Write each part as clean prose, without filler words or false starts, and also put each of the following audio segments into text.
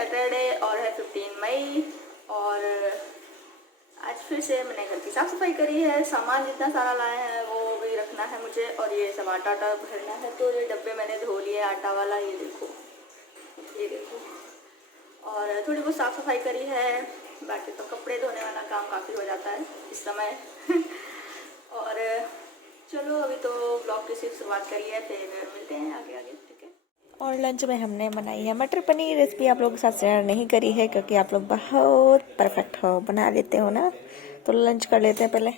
Saturday और है 15 मई। और आज फिर से मैंने घर की साफ़ सफाई करी है। सामान जितना सारा लाए हैं वो भी रखना है मुझे, और ये सब आटा भरना है। तो ये डब्बे मैंने धो लिए आटा वाला, ये देखो, ये देखो। और थोड़ी बहुत साफ़ सफाई करी है, बाकी तो कपड़े धोने वाला काम काफ़ी हो जाता है इस समय। और चलो अभी तो ब्लॉग की सिर्फ शुरुआत करी है, फिर मिलते हैं आगे आगे, ठीक है। और लंच में हमने बनाई है मटर पनीर। रेसिपी आप लोगों के साथ शेयर नहीं करी है क्योंकि आप लोग बहुत परफेक्ट हो, बना लेते हो ना। तो लंच कर लेते हैं पहले।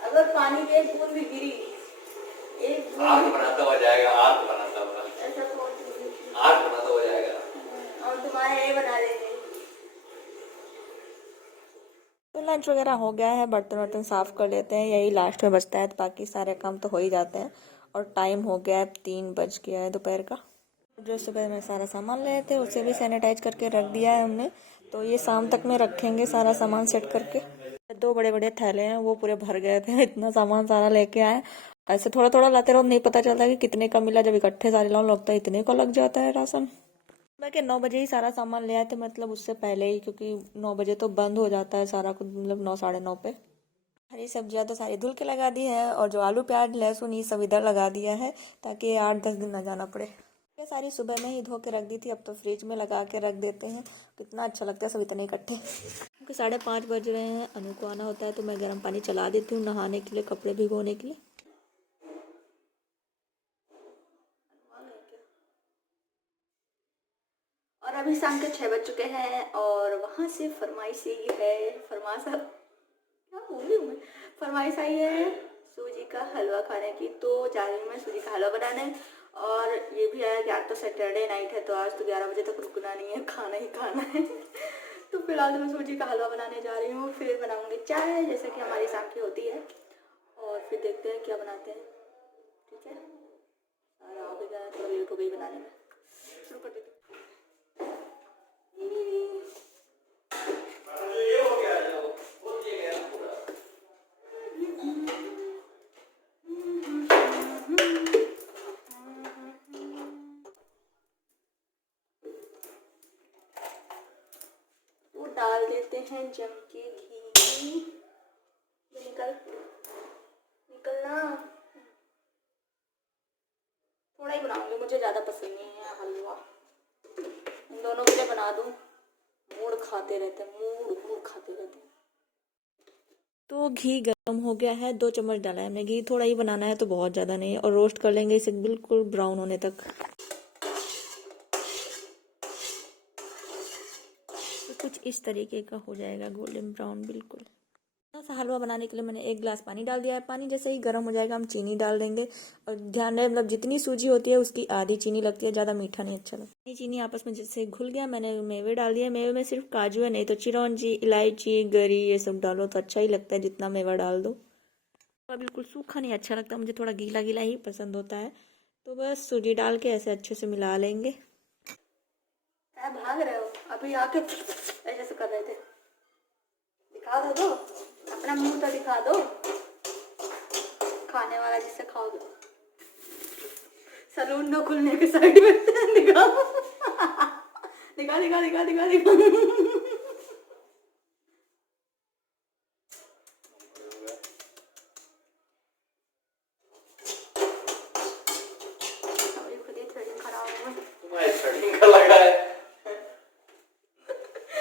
अगर पानी की एक बूंद भी गिरी, एक आग बनाता हुआ जाएगा, आग बनाता हुआ, ऐसा आग बनाता हुआ जाएगा और तुम्हारे ये बना देंगे। तो लंच वगैरह हो गया है, बर्तन वर्तन साफ़ कर लेते हैं, यही लास्ट में बचता है, तो बाकी सारे काम तो हो ही जाते हैं। और टाइम हो गया है 3 बज गया है दोपहर का। जो सुबह में सारा सामान लाए थे उसे भी सैनिटाइज करके रख दिया है हमने। तो ये शाम तक में रखेंगे सारा सामान सेट करके। 2 बड़े बड़े थैले हैं, वो पूरे भर गए थे, इतना सामान सारा लेके आए। ऐसे थोड़ा थोड़ा लाते रहो, नहीं पता चलता कि कितने का मिला। जब इकट्ठे सारे लाओ लगता है इतने का लग जाता है राशन। मैं कि 9 बजे ही सारा सामान ले आए थे, मतलब उससे पहले ही, क्योंकि 9 बजे तो बंद हो जाता है सारा कुछ, मतलब 9 साढ़े 9 पे। हरी सब्जियां तो सारी धुल के लगा दी है, और जो आलू प्याज लहसुन ये सब इधर लगा दिया है ताकि 8-10 दिन ना जाना पड़े। ये सारी सुबह में ही धो के रख दी थी, अब तो फ्रिज में लगा के रख देते हैं। कितना अच्छा लगता है सब इतने इकट्ठे। क्योंकि 5:30 बज रहे हैं, अनु को आना होता है तो मैं गर्म पानी चला देती हूँ नहाने के लिए, कपड़े भिगोने के लिए। और अभी शाम के 6 बज चुके हैं, और वहाँ से फरमाइश आई है, क्या बोल रही हूँ मैं, फरमाइश आई है सूजी का हलवा खाने की। तो जा रही हूँ मैं सूजी का हलवा बनाने। और ये भी आया कि आज तो सैटरडे नाइट है, तो आज तो 11 बजे तक रुकना नहीं है, खाना ही खाना है। तो फिलहाल तो मैं सूजी का हलवा बनाने जा रही हूँ, फिर बनाऊँगी चाय जैसे कि हमारी शाम की होती है, और फिर देखते हैं क्या बनाते हैं, ठीक है। और अभी थोड़ा लेट हो गई बनाने में, शुरू कर देते हैं। डाल देते हैं जम के घी। निकलना, थोड़ा ही बनाऊंगी, मुझे ज़्यादा पसंद नहीं है हलवा। इन दोनों के लिए बना दूँ, मूड खाते रहते हैं, मूड खाते रहते हैं। तो घी गर्म हो गया है, 2 चम्मच डाला है हमने घी। थोड़ा ही बनाना है तो बहुत ज़्यादा नहीं है, और रोस्ट कर लेंगे इसे बिल्कुल ब्राउन होने तक। तो कुछ इस तरीके का हो जाएगा, गोल्डन ब्राउन बिल्कुल। सा हलवा बनाने के लिए मैंने 1 गिलास पानी डाल दिया है। पानी जैसे ही गर्म हो जाएगा हम चीनी डाल देंगे। और ध्यान रहे, मतलब जितनी सूजी होती है उसकी आधी चीनी लगती है, ज़्यादा मीठा नहीं अच्छा लगता। चीनी आपस में जैसे घुल गया, मैंने मेवे डाल दिया। मेवे में सिर्फ काजू है, नहीं तो चिरौंजी, इलायची, गरी ये सब डालो तो अच्छा ही लगता है, जितना मेवा डाल दो। बिल्कुल सूखा नहीं अच्छा लगता, मुझे थोड़ा गीला गीला ही पसंद होता है। तो बस सूजी डाल के ऐसे अच्छे से मिला लेंगे। भाग रहे हो अभी आके ऐसे कर रहे थे, दिखा दो अपना मुंह तो दिखा दो, खाने वाला जिससे खाओगे। सलून न खुलने के साइड में दिखा दिखा दिखा दिखा दिखा दिखा।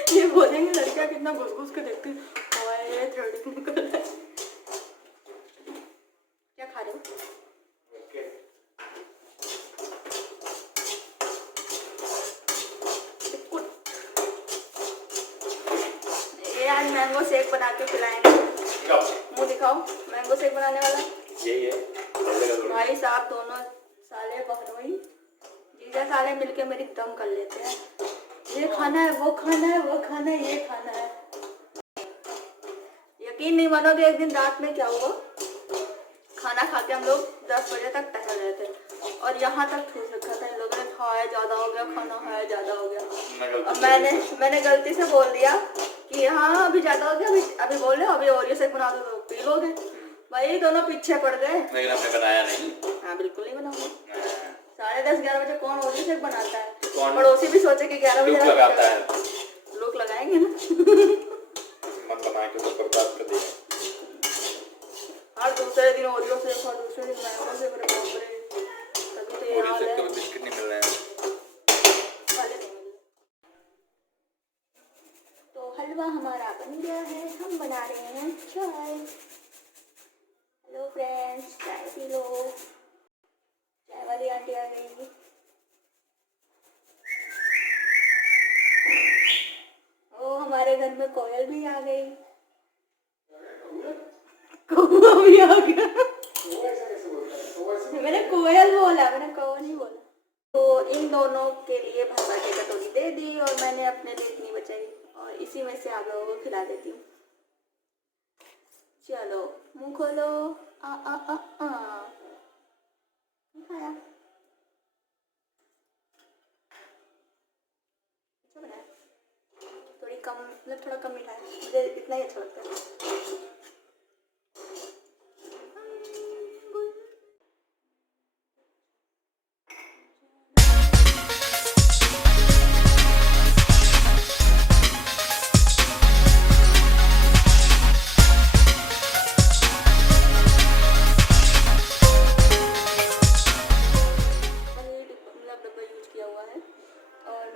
ये बोलेंगे लड़कियां कितना घुस घुस के देखती है, थ्रेडिंग निकल रहा है। क्या खा रहे हो? ये आज मैंगो शेक बना के पिलाएंगे। मुंह दिखाओ, मैंगो शेक बनाने वाला यही है। भाई साहब दोनों साले बहनोई जीजा साले मिलके मेरी दम कर लेते हैं। ये खाना है, वो खाना है, वो खाना है, ये खाना है। यकीन नहीं मानोगे, एक दिन रात में क्या हुआ, खाना खा के हम लोग 10 बजे तक टहल रहे थे, और यहाँ तक ठूस रखा था इन लोगों ने, खाया ज़्यादा हो गया, खाना खाया ज़्यादा हो गया। अब मैंने गलती से बोल दिया कि हाँ अभी ज़्यादा हो गया, अभी बोल रहे हो अभी ओरियो शेक बना दो तो पी लोगे। भाई दोनों पीछे पड़ गए। लेकिन आपने बनाया नहीं। हाँ बिल्कुल नहीं बनाऊंगा, 10-11 बजे कौन ओरियो शेक बनाता है? पड़ोसी भी सोचे कि 11 बजे लगाता है। लोग लगाएंगे ना। मन बना के तो बर्बाद कर देगा। हर दूसरे दिन ओरियो शेक और दूसरे दिन मैंगो शेक, तभी तो ये हाल है। बिस्किट नहीं मिल रहे हैं। तो हलवा हमारा बन गया है, हम बना रहे हैं चाय। हेलो फ्रेंड्स, चाय पी लो। चाय वाली आंटी आ गई। ओ हमारे घर में कोयल भी आ गई। कौआ भी आ गया। मैंने कोयल बोला, मैंने कौवा नहीं बोला। तो इन दोनों के लिए भापा की कटोरी दे दी और मैंने अपने लिए इतनी बचाई और इसी में से आप लोगों को खिला देती हूँ। चलो मुंह खोलो। आ आ आ आ खाया। अच्छा बनाया, थोड़ी कम, मतलब थोड़ा कम मीठा है, मुझे इतना ही अच्छा लगता है।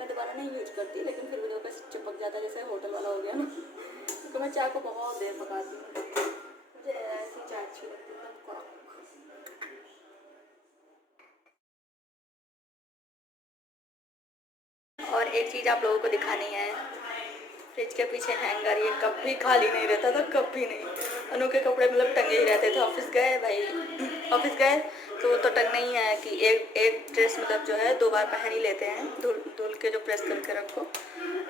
दोबारा नहीं यूज करती, लेकिन फिर वीडियो पे चिपक जाता है, जैसे होटल वाला हो गया ना। तो मैं चाय को बहुत देर पकाती हूँ, मुझे ऐसी चाय अच्छी लगती है। और एक चीज़ आप लोगों को दिखानी है, फ्रिज के पीछे हैंगर, ये कभी खाली नहीं रहता था, कभी नहीं। अनु के कपड़े मतलब टंगे ही रहते थे। ऑफिस गए भाई, ऑफिस गए तो टंगना ही है कि एक ड्रेस मतलब जो है 2 बार पहन ही लेते हैं, धुल के जो प्रेस करके रखो।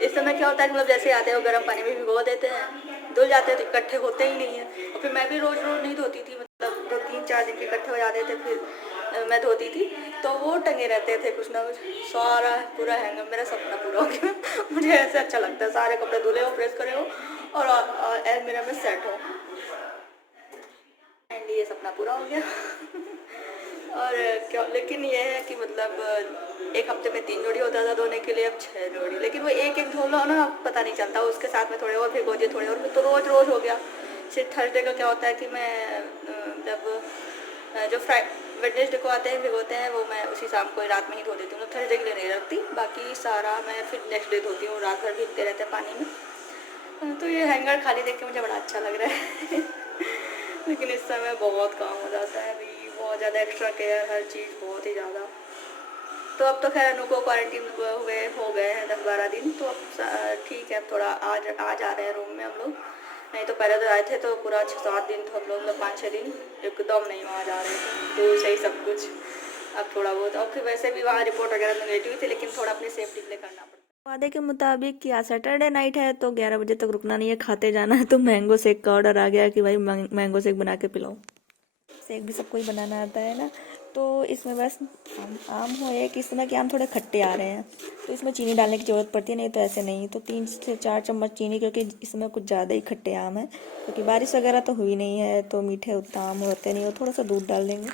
इस समय क्या होता है, मतलब जैसे आते हो गर्म पानी में भिगो देते हैं, धुल जाते हैं तो इकट्ठे होते ही नहीं है। और फिर मैं भी रोज़ नहीं धोती थी, मतलब 2-3-4 दिन के इकट्ठे हो जाते थे, फिर मैं धोती थी तो वो टंगे रहते थे कुछ ना कुछ। सारा पूरा हैंगर, मेरा सपना पूरा हो गया। मुझे ऐसे अच्छा लगता है, सारे कपड़े धुले हो, प्रेस करे हो और मेरा में सेट हो। एंड ये सपना पूरा हो गया। और क्या, लेकिन ये है कि मतलब एक हफ्ते में 3 जोड़ी होता था धोने के लिए, अब 6 जोड़ी। लेकिन वो एक धो लो ना, पता नहीं चलता, उसके साथ में थोड़े और भिगो दिए, थोड़े और, तो रोज़ हो गया। सिर्फ थर्सडे का क्या होता है कि मैं जब जो वेडनेसडे को आते हैं भिगोते हैं, वो मैं उसी शाम को रात में ही धो देती हूँ। थर्सडे के लिए नहीं रखती, बाकी सारा मैं फिर नेक्स्ट डे धोती हूँ। रात भर भीगते रहते हैं पानी में। तो ये हैंगर खाली देख के मुझे बड़ा अच्छा लग रहा है। लेकिन इस समय बहुत काम हो जाता है अभी, बहुत ज़्यादा एक्स्ट्रा केयर, हर चीज़ बहुत ही ज़्यादा। तो अब तो खैर अनु को क्वारंटीन हो गए हैं 10-12 दिन, तो अब ठीक है। अब थोड़ा आज आ जा रहे हैं रूम में हम लोग, नहीं तो पहले तो आए थे तो पूरा 6-7 दिन तो हम लोग, मतलब 5-6 दिन एकदम नहीं वहाँ जा रहे थे, तो सही सब कुछ। अब थोड़ा बहुत, और फिर वैसे भी वहाँ रिपोर्ट वगैरह नेगेटिव थी, लेकिन थोड़ा अपनी सेफ्टी के लिए करना पड़ता है। वादे के मुताबिक कि आज सैटरडे नाइट है तो 11 बजे तक रुकना नहीं है, खाते जाना है। तो मैंगो शेक का ऑर्डर आ गया कि भाई मैंगो शेक बना के पिलाओ। शेक भी सबको ही बनाना आता है ना, तो इसमें बस आम हो, एक इस समय के आम थोड़े खट्टे आ रहे हैं तो इसमें चीनी डालने की ज़रूरत पड़ती है, नहीं तो ऐसे नहीं। तो 3 से 4 चम्मच चीनी, क्योंकि इसमें कुछ ज़्यादा ही खट्टे आम है, क्योंकि बारिश वगैरह तो हुई नहीं है तो मीठे उतना आम होते नहीं। और थोड़ा सा दूध डाल देंगे,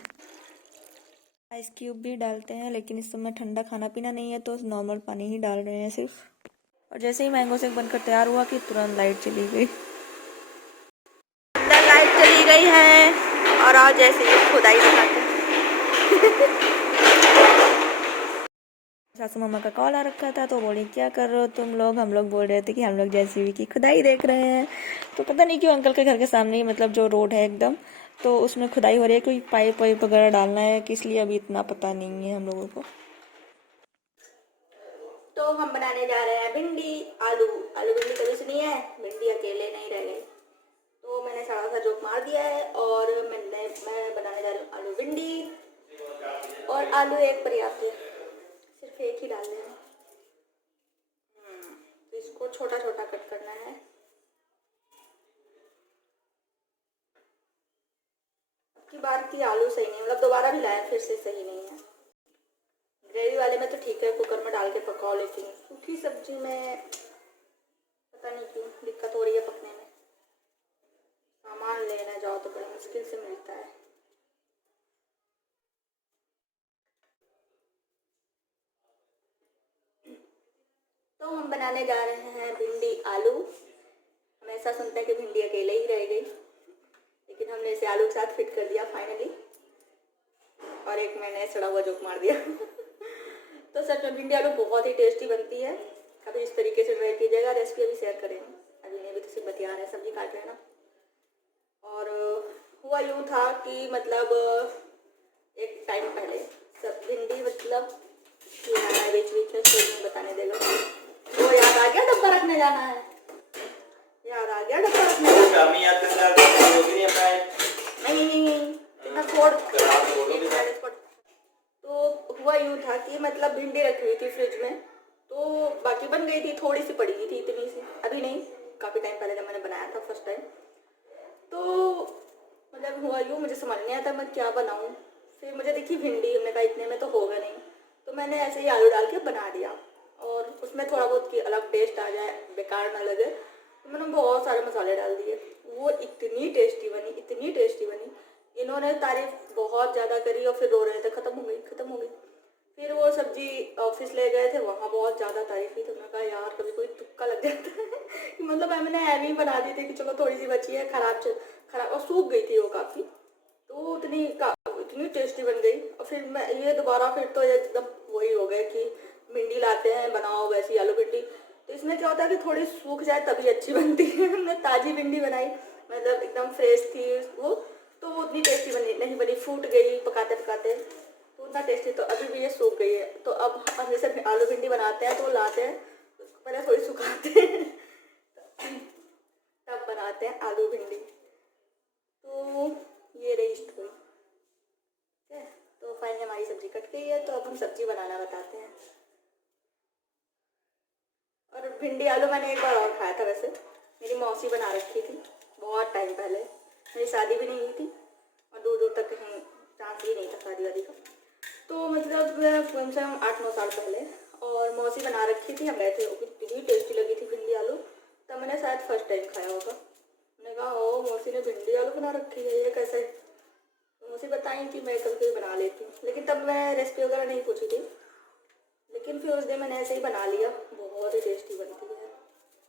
आइस क्यूब भी डालते हैं, लेकिन इस समय ठंडा खाना पीना नहीं है तो नॉर्मल पानी ही डाल रहे हैं सिर्फ। और जैसे ही मैंगो शेक बनकर तैयार हुआ कि तुरंत लाइट चली गई। अंदर लाइट चली गई है और आज जैसे ही खुदाई दिखाते हैं। सासू मामा का कॉल आ रखा था तो बोली क्या कर रहे हो तुम लोग। हम लोग बोल रहे थे कि हम लोग जेसीबी की खुदाई देख रहे हैं। तो पता नहीं क्यों अंकल के घर के सामने ही, मतलब जो रोड है एकदम, तो उसमें खुदाई हो रही है, कोई पाइप वाइप वगैरह डालना है, किस लिए अभी इतना पता नहीं है हम लोगों को। तो हम बनाने जा रहे हैं भिंडी आलू। आलू भिंडी कभी सुनी है, भिंडी अकेले नहीं रह गई, तो मैंने सारा सा जोक मार दिया है और मैं बनाने जा रही हूँ आलू भिंडी। और आलू एक पर्याप्त है, सिर्फ एक ही डाल देना। तो इसको छोटा छोटा कट करना है। अब की बार की आलू सही नहीं, मतलब दोबारा भी लाया फिर से सही नहीं है। ग्रेवी वाले में तो ठीक है, कुकर में डाल के पका लेती हूँ। सूखी सब्जी में पता नहीं क्यों दिक्कत हो रही है पकने में। सामान लेने जाओ तो बड़ी मुश्किल से मिलता है। तो हम बनाने जा रहे हैं भिंडी आलू। हमेशा सुनते हैं कि भिंडी अकेले ही रह गई, लेकिन हमने इसे आलू के साथ फिट कर दिया फाइनली। और एक मैंने सड़ा हुआ जोक मार दिया। तो सच में भिंडी आलू बहुत ही टेस्टी बनती है। कभी इस तरीके से ट्राई कीजिएगा, रेसिपी अभी शेयर करेंगे। अभी नहीं, अभी तो सिर्फ बतिया रहे हैं, सब्जी काट रहे हैं ना। और हुआ यूँ था कि मतलब एक टाइम पहले सब भिंडी मतलब बीच बीच में स्टोरी में बताने देगा। वो याद आ गया डब्बा रखने जाना है, याद आ गया डब्बा रखने जाना है। नहीं इतना छोड़। तो हुआ यूँ था कि मतलब भिंडी रखी हुई थी फ्रिज में, तो बाकी बन गई थी, थोड़ी सी पड़ी हुई थी, इतनी सी। अभी नहीं, काफ़ी टाइम पहले जब मैंने बनाया था फर्स्ट टाइम, तो मतलब हुआ यूँ, मुझे समझ नहीं आता मैं क्या बनाऊँ। फिर मुझे देखी भिंडी, हमने कहा इतने में तो होगा नहीं, तो मैंने ऐसे ही आलू डाल के बना दिया। और उसमें थोड़ा बहुत की अलग टेस्ट आ जाए, बेकार ना लगे, तो मैंने बहुत सारे मसाले डाल दिए। वो इतनी टेस्टी बनी, इतनी टेस्टी बनी। इन्होंने तारीफ बहुत ज़्यादा करी और फिर रो रहे थे ख़त्म हो गई, ख़त्म हो गई। फिर वो सब्जी ऑफिस ले गए थे, वहाँ बहुत ज़्यादा तारीफ हुई। तो मैंने कहा यार कभी कोई तुक्का लग जाता है। मतलब मैंने ऐवी बना दी थी कि चलो थोड़ी सी बची है, खराब और सूख गई थी वो काफ़ी, तो इतनी टेस्टी बन गई। और फिर मैं ये दोबारा फिर तो एकदम वही हो गया कि भिंडी लाते हैं बनाओ वैसी आलू भिंडी। तो इसमें क्या होता है कि थोड़ी सूख जाए तभी अच्छी बनती है। हमने ताज़ी भिंडी बनाई, मतलब एकदम फ्रेश थी वो, तो वो उतनी टेस्टी बनी नहीं बनी, फूट गई पकाते पकाते, तो उतना टेस्टी। तो अभी भी ये सूख गई है। तो अब हम जैसे आलू भिंडी बनाते हैं तो लाते हैं, उसको पहले थोड़ी सुखाते हैं, तब बनाते हैं आलू भिंडी। तो ये रही स्टोरी। ठीक है, तो फाइनली हमारी सब्जी कट गई है, तो अब हम सब्जी बनाना बताते हैं। और भिंडी आलू मैंने एक बार और खाया था, वैसे मेरी मौसी बना रखी थी बहुत टाइम पहले, मेरी शादी भी नहीं हुई थी और दूर दूर तक कहीं चांस ही नहीं था शादी वादी का। तो मतलब कम से कम 8-9 साल पहले, और मौसी बना रखी थी, हम गए थे, इतनी टेस्टी लगी थी भिंडी आलू। तब मैंने शायद फर्स्ट टाइम खाया होगा। मैंने कहा ओ मौसी ने भिंडी आलू बना रखी है, ये कैसे? तो मौसी बताई कि मैं कभी कभी बना लेती हूँ, लेकिन तब मैं रेसिपी वगैरह नहीं पूछी थी। लेकिन फिर उस दिन मैंने ऐसे ही बना लिया, बहुत ही टेस्टी बनती है।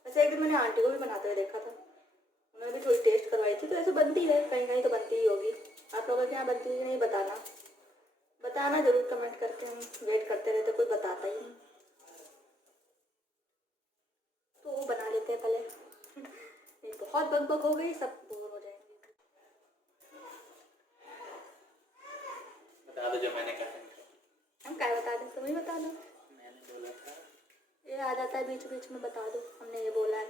वैसे एक दिन मैंने आंटी को भी बनाते हुए देखा था, उन्होंने भी थोड़ी टेस्ट करवाई थी। तो ऐसे बनती है, कहीं कहीं तो बनती ही होगी। आप लोगों के यहाँ बनती है नहीं बताना जरूर कमेंट करके, हम वेट करते रहते, कोई बताता ही नहीं। तो बना लेते हैं पहले। ये बहुत बकबक हो गई, सब बोर हो जाएंगे। बता दो जो मैंने कहा। हम क्या बता दें, तुम ही बता दो। मैंने बोला था ये आ जाता है बीच बीच में, बता दो हमने ये बोला है।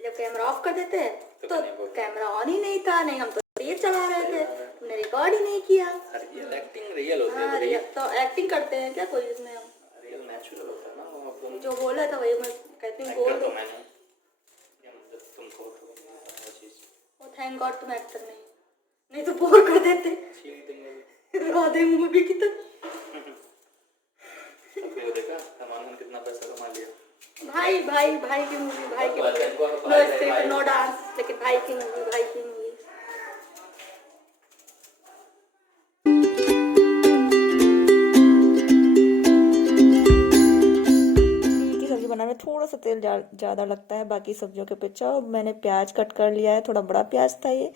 जब कैमरा ऑफ कर देते हैं तो कैमरा ऑन ही नहीं था, नहीं हम तो ये चला रहे थे, तुमने रिकॉर्ड ही नहीं किया। रियल एक्टिंग रियल होती है। हाँ रियल तो एक्टिंग करते हैं क्या कोई इसमें? हम रियल नेचुरल होता है ना, वो अपन जो बोला था वही मैं कहती हूँ, बोल दो। मैंने क्या मतलब तुमको तो वो चीज, ओ थैंक गॉड तुम एक्टर नहीं तो बोर कर देते। राधे मूवी की तरह। वो देखा सलमान कितना पैसा कमा लिया। भाई की मूवी, भाई की नो स्क्रिप्ट नो डांस, लेकिन भाई की मूवी। की सब्जी बनाने में थोड़ा सा तेल ज़्यादा लगता है बाकी सब्जियों के अपेक्षा। और मैंने प्याज कट कर लिया है, थोड़ा बड़ा प्याज था ये,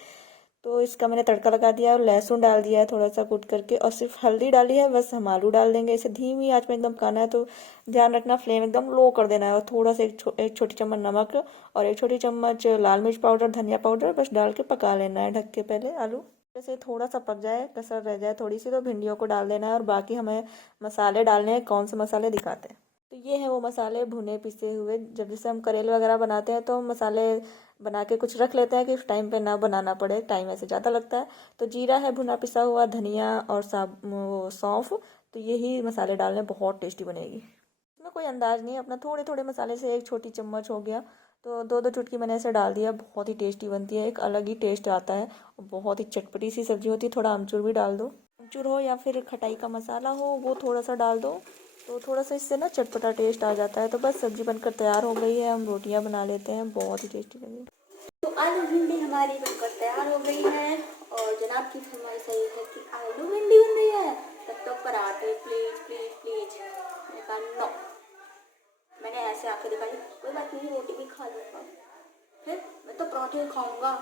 तो इसका मैंने तड़का लगा दिया और लहसुन डाल दिया है थोड़ा सा कूट करके, और सिर्फ हल्दी डाली है। बस हम आलू डाल देंगे। इसे धीमी आंच में एकदम पकाना है, तो ध्यान रखना फ्लेम एकदम लो कर देना है। और थोड़ा सा एक छोटी चम्मच नमक और 1 छोटी चम्मच लाल मिर्च पाउडर, धनिया पाउडर बस डाल के पका लेना है ढक के पहले आलू। जैसे थोड़ा सा पक जाए, कसर रह जाए थोड़ी सी, तो भिंडियों को डाल देना है। और बाकी हमें मसाले डालने हैं, कौन से मसाले दिखाते हैं। तो ये है वो मसाले भुने पिसे हुए। जब जैसे हम करेले वगैरह बनाते हैं तो मसाले बना के कुछ रख लेते हैं कि टाइम पे ना बनाना पड़े, टाइम ऐसे ज़्यादा लगता है। तो जीरा है भुना पिसा हुआ, धनिया और सौंफ, तो यही मसाले डालने, बहुत टेस्टी बनेगी। इसमें कोई अंदाज नहीं है, अपना थोड़े थोड़े मसाले से 1 छोटी चम्मच हो गया, तो 2-2 चुटकी मैंने ऐसे डाल दिया। बहुत ही टेस्टी बनती है, एक अलग ही टेस्ट आता है और बहुत ही चटपटी सी सब्जी होती है। थोड़ा अमचूर भी डाल दो, अमचूर हो या फिर खटाई का मसाला हो, वो थोड़ा सा डाल दो, तो थोड़ा सा इससे ना चटपटा टेस्ट आ जाता है। तो बस सब्जी बनकर तैयार हो गई है, हम रोटियां बना लेते हैं, बहुत ही टेस्टी बनी। तो आलू भिंडी हमारी बनकर तैयार हो गई है, और जनाब की फरमाइश ये है कि आलू भिंडी बन रही है तब तक पराठे प्लीज प्लीज प्लीज। मैंने कहा नो, मैंने ऐसे के दिखाई, कोई बात नहीं रोटी भी खा लूँगा, फिर मैं तो पराठे ही खाऊँगा।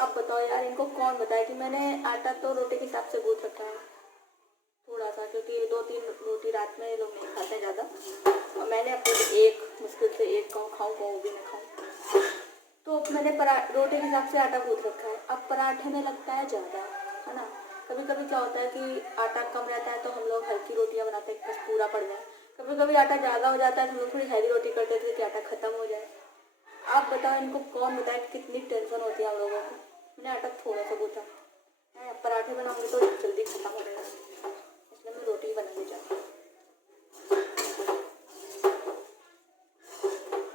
अब बताओ यार, इनको कौन बताए कि मैंने आटा तो रोटी के हिसाब से गूँथ रखा है थोड़ा सा, क्योंकि 2-3 रोटी रात में ये लोग नहीं खाते हैं ज़्यादा, और मैंने अपने एक मुश्किल से एक खाऊँ वो भी नहीं खाऊँ, तो मैंने रोटी के हिसाब से आटा गूँथ रखा है। अब पराठे में लगता है ज़्यादा, है ना। कभी कभी क्या होता है कि आटा कम रहता है तो हम लोग हल्की रोटियां बनाते हैं, बस पूरा पड़ जाए। कभी कभी आटा ज़्यादा हो जाता है तो हम लोग थोड़ी हैवी रोटी कर देते हैं कि आटा ख़त्म हो जाए। आप बताओ इनको कौन बताए कितनी टेंशन होती है हम लोगों को। मैंने आटा थोड़ा सा गूँथा है, पराठे बनाऊँगी तो जल्दी ख़त्म हो जाएगा, इसलिए मैं रोटी बना ले जाती हूँ।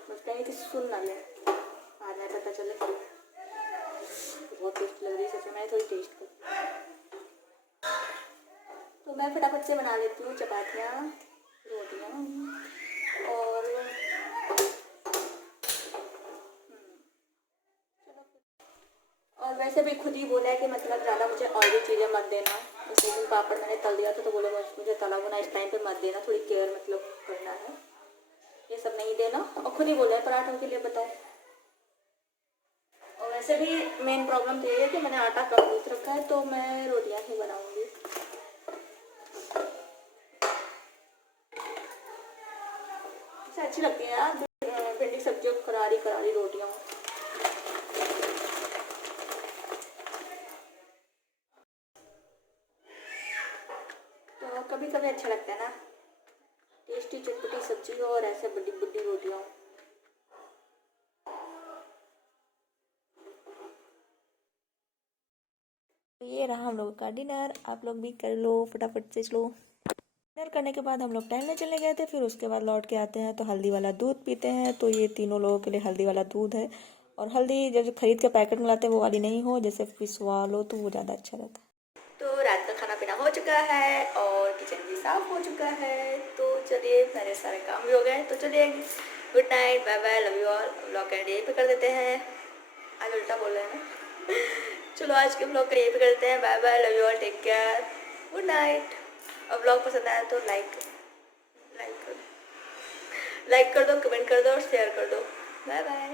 बस कहीं कि सुन ना ले, बाद में पता चले बहुत टेस्ट लग रही है सच में। मैं थोड़ी टेस्ट कर, तो मैं फटाफट से बना लेती हूँ चपातियाँ, रोटियाँ और वैसे भी खुद ही बोला है कि मतलब ज़्यादा मुझे ऑयली चीज़ें मत देना। जैसे कि पापड़ मैंने तल दिया था तो बोले मुझे तला भुना इस टाइम पे मत देना, थोड़ी केयर मतलब करना है, ये सब नहीं देना। और खुद ही बोला है पराठों के लिए बताओ। और वैसे भी मेन प्रॉब्लम तो ये है कि मैंने आटा कम गूँथ रखा है, तो मैं रोटियाँ ही बनाऊँगी। अच्छी लगती है यार भिंडी सब्जी और करारी करारी रोटियाँ। तो कभी कभी अच्छा लगता है ना, टेस्टी चटपटी सब्जी हो और ऐसे बड़ी बड़ी रोटियाँ हो। तो ये रहा हम लोगों का डिनर, आप लोग भी कर लो फटाफट से। चलो डिनर करने के बाद हम लोग टहलने चले गए थे, फिर उसके बाद लौट के आते हैं तो हल्दी वाला दूध पीते हैं। तो ये तीनों लोगों के लिए हल्दी वाला दूध है, और हल्दी जब खरीद के पैकेट में लाते हैं वो वाली नहीं हो, जैसे पिसवा लो तो वो ज़्यादा अच्छा रहता है। तो रात का खाना पीना हो चुका है और किचन भी साफ हो चुका है, तो चलिए मेरे सारे काम भी हो गए, तो चलिए good night, bye bye, love you all. Blog का यहीं पे कर देते हैं, आज उल्टा बोल रहे हैं ना। चलो आज के ब्लॉग का यहीं पे करते हैं, bye bye, love you all, take care, good night. और ब्लॉग पसंद आया तो लाइक कर दो, कमेंट कर दो और शेयर कर दो। Bye bye.